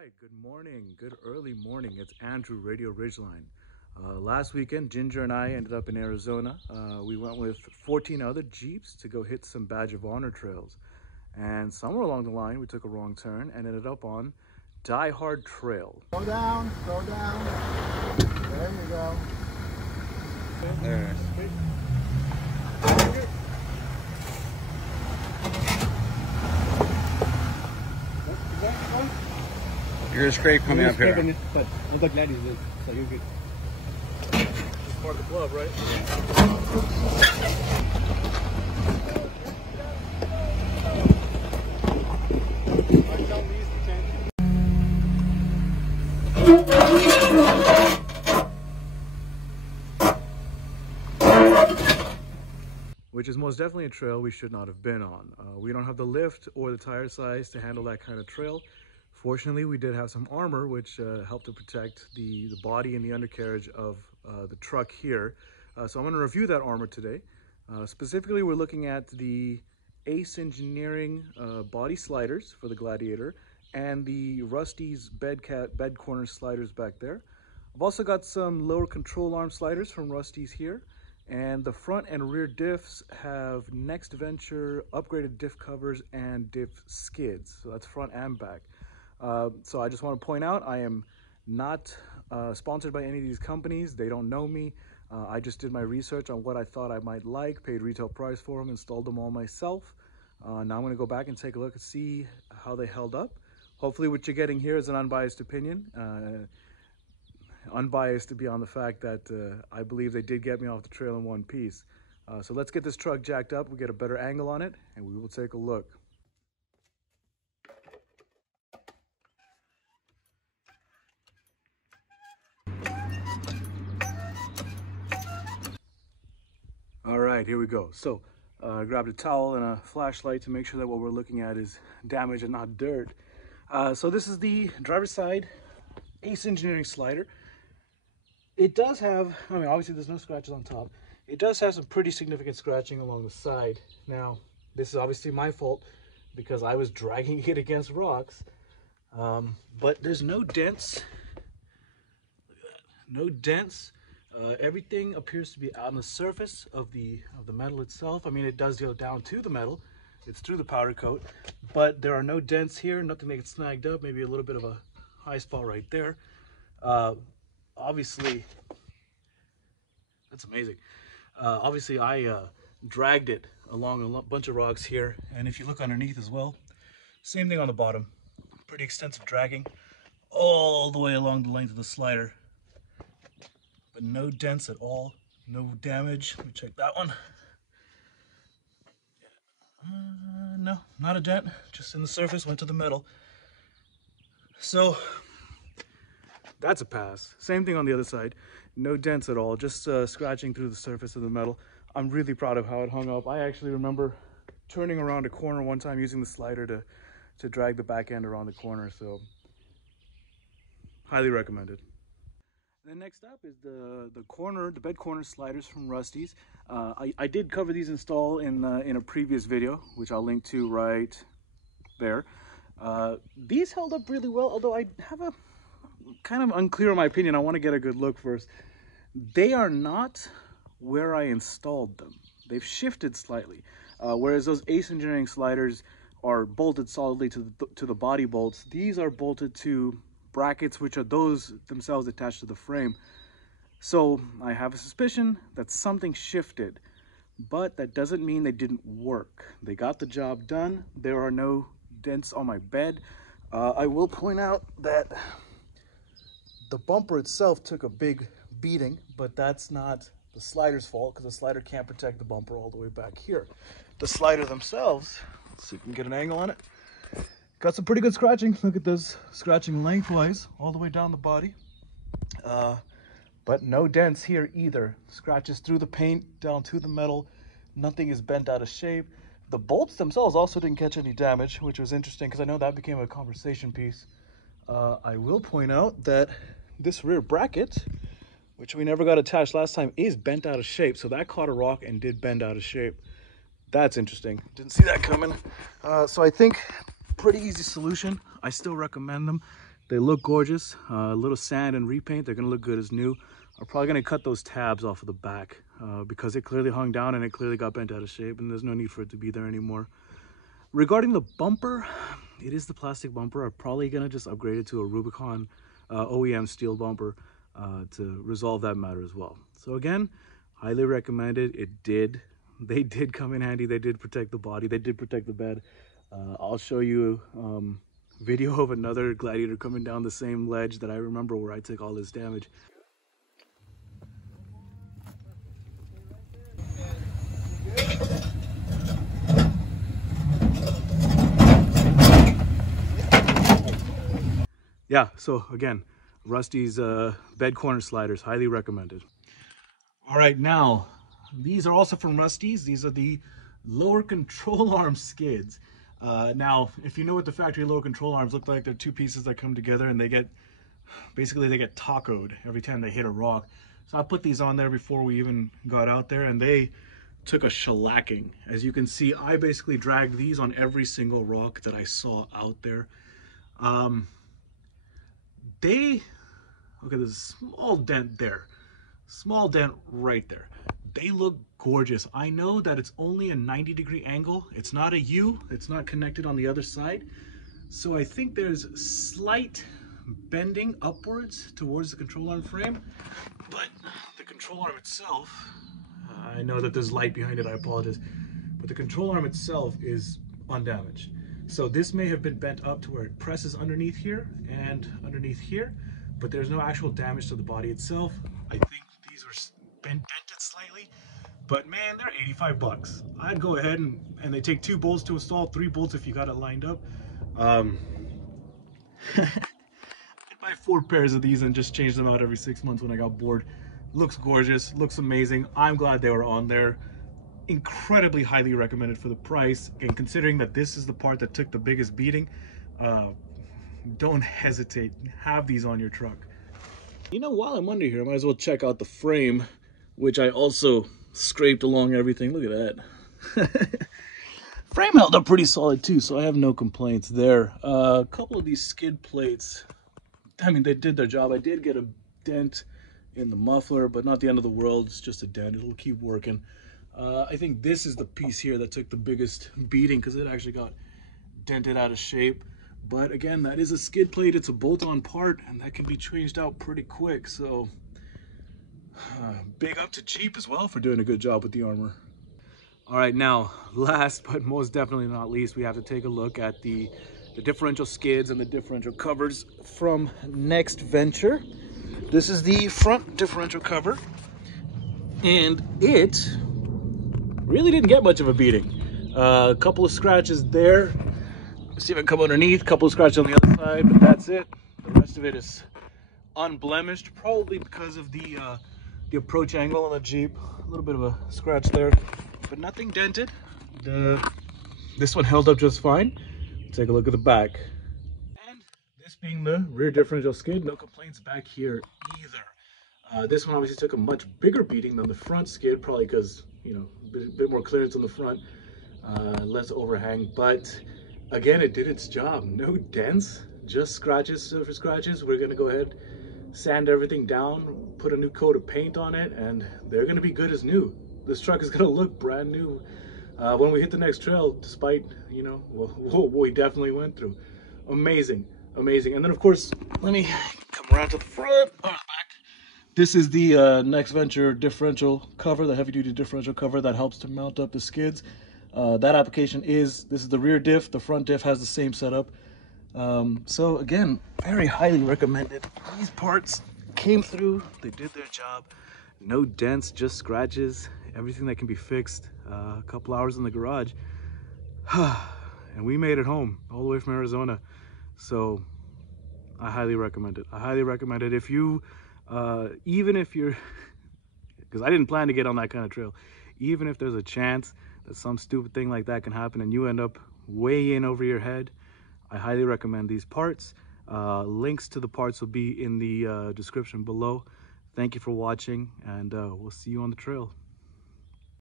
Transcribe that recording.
right, good morning, good early morning. It's Andrew, Radio Ridgeline. Last weekend, Ginger and I ended up in Arizona. We went with 14 other Jeeps to go hit some Badge of Honor trails. And somewhere along the line, we took a wrong turn and ended up on Die Hard Trail. Go down, go down. There you go. There. You're a scrape coming up here. But all the Gladiators is, so you're good. It's part of the club, right? Which is most definitely a trail we should not have been on. We don't have the lift or the tire size to handle that kind of trail. Fortunately, we did have some armor, which helped to protect the body and the undercarriage of the truck here. So I'm going to review that armor today. Specifically, we're looking at the Ace Engineering body sliders for the Gladiator and the Rusty's bed corner sliders back there. I've also got some lower control arm sliders from Rusty's here. And the front and rear diffs have Next Venture upgraded diff covers and diff skids. So that's front and back. So I just want to point out, I am not sponsored by any of these companies. They don't know me. I just did my research on what I thought I might like, paid retail price for them, installed them all myself. Now I'm going to go back and take a look and see how they held up. Hopefully what you're getting here is an unbiased opinion. Unbiased beyond the fact that I believe they did get me off the trail in one piece. So let's get this truck jacked up, we get a better angle on it, and we will take a look. All right, here we go. So I grabbed a towel and a flashlight to make sure that what we're looking at is damage and not dirt. So this is the driver's side Ace Engineering slider. It does have, I mean, obviously there's no scratches on top. It does have some pretty significant scratching along the side. Now, this is obviously my fault because I was dragging it against rocks. But there's no dents. Look at that. No dents. Everything appears to be on the surface of the metal itself. I mean, it does go down to the metal. It's through the powder coat, but there are no dents here. Nothing that gets snagged up. Maybe a little bit of a high spot right there. Obviously, that's amazing. Obviously, I dragged it along a bunch of rocks here, and if you look underneath as well, same thing on the bottom. Pretty extensive dragging all the way along the length of the slider, but no dents at all, no damage. Let me check that one. No, not a dent, just in the surface, went to the metal. So that's a pass. Same thing on the other side. No dents at all, just scratching through the surface of the metal. I'm really proud of how it hung up. I actually remember turning around a corner one time using the slider to drag the back end around the corner, so highly recommended. Then next up is the bed corner sliders from Rusty's. I did cover these install in a previous video, which I'll link to right there. These held up really well, although I have a kind of unclear in my opinion. I want to get a good look first. They are not where I installed them. They've shifted slightly, whereas those Ace Engineering sliders are bolted solidly to the body bolts. These are bolted to brackets, which are those themselves attached to the frame. So I have a suspicion that something shifted, but that doesn't mean they didn't work. They got the job done. There are no dents on my bed. I will point out that the bumper itself took a big beating, but that's not the slider's fault because the slider can't protect the bumper all the way back here. The slider themselves, let's see if we can get an angle on it. Got some pretty good scratching. Look at this, scratching lengthwise all the way down the body. But no dents here either. Scratches through the paint, down to the metal. Nothing is bent out of shape. The bolts themselves also didn't catch any damage, which was interesting because I know that became a conversation piece. I will point out that this rear bracket, which we never got attached last time, is bent out of shape. So that caught a rock and did bend out of shape. That's interesting. Didn't see that coming. So I think pretty easy solution. I still recommend them. They look gorgeous. A little sand and repaint, they're gonna look good as new. I'm probably gonna cut those tabs off of the back because it clearly hung down and it clearly got bent out of shape, and there's no need for it to be there anymore. Regarding the bumper, it is the plastic bumper. I'm probably gonna just upgrade it to a Rubicon OEM steel bumper to resolve that matter as well. So again, highly recommended. They did come in handy. They did protect the body. They did protect the bed. I'll show you video of another Gladiator coming down the same ledge that I remember where I took all this damage. Yeah, so again, Rusty's bed corner sliders, highly recommended. All right, now, these are also from Rusty's. These are the lower control arm skids. Now, if you know what the factory lower control arms look like, they're two pieces that come together and they get tacoed every time they hit a rock. So I put these on there before we even got out there, and they took a shellacking. As you can see, I basically dragged these on every single rock that I saw out there. Look at this small dent there, small dent right there. They look gorgeous. I know that it's only a 90-degree angle. It's not a U, it's not connected on the other side. So I think there's slight bending upwards towards the control arm frame, but the control arm itself, I know that there's light behind it, I apologize, but the control arm itself is undamaged. So this may have been bent up to where it presses underneath here and underneath here, but there's no actual damage to the body itself. I think these are dented slightly, but man, they're 85 bucks. I'd go ahead and they take 2 bolts to install, 3 bolts if you got it lined up. I'd buy 4 pairs of these and just change them out every 6 months when I got bored. Looks gorgeous, looks amazing. I'm glad they were on there. Incredibly highly recommended for the price, and considering that this is the part that took the biggest beating, don't hesitate, have these on your truck. You know, while I'm under here, I might as well check out the frame, which I also scraped along everything. Look at that. Frame held up pretty solid too, so I have no complaints there. A couple of these skid plates, I mean, they did their job. I did get a dent in the muffler, but not the end of the world. It's just a dent, it'll keep working. I think this is the piece here that took the biggest beating because it actually got dented out of shape. But again, that is a skid plate. It's a bolt-on part, and that can be changed out pretty quick. So big up to Jeep as well for doing a good job with the armor. All right, now last but most definitely not least, we have to take a look at the differential skids and the differential covers from Next Venture. This is the front differential cover, and it really didn't get much of a beating. A couple of scratches there. Let's see if I can come underneath. A couple of scratches on the other side, but that's it. The rest of it is unblemished, probably because of the approach angle on the Jeep. A little bit of a scratch there, but nothing dented. This one held up just fine. Take a look at the back. And this being the rear differential skid, no complaints back here either. This one obviously took a much bigger beating than the front skid, probably because, you know, a bit more clearance on the front, less overhang, but again, it did its job. No dents, just scratches, surface scratches. We're gonna go ahead, sand everything down, put a new coat of paint on it, and they're gonna be good as new. This truck is gonna look brand new when we hit the next trail, despite, you know, what we definitely went through. Amazing, amazing. And then of course, let me come around to the front, or the back. This is the Next Venture differential cover, the heavy duty differential cover that helps to mount up the skids. That application this is the rear diff, the front diff has the same setup. So again, very highly recommended. These parts came through, they did their job. No dents, just scratches, everything that can be fixed. A couple hours in the garage. And we made it home all the way from Arizona. So I highly recommend it. I highly recommend it. If you, even if you're, because I didn't plan to get on that kind of trail, even if there's a chance that some stupid thing like that can happen and you end up way in over your head, I highly recommend these parts. Links to the parts will be in the description below. Thank you for watching, and we'll see you on the trail.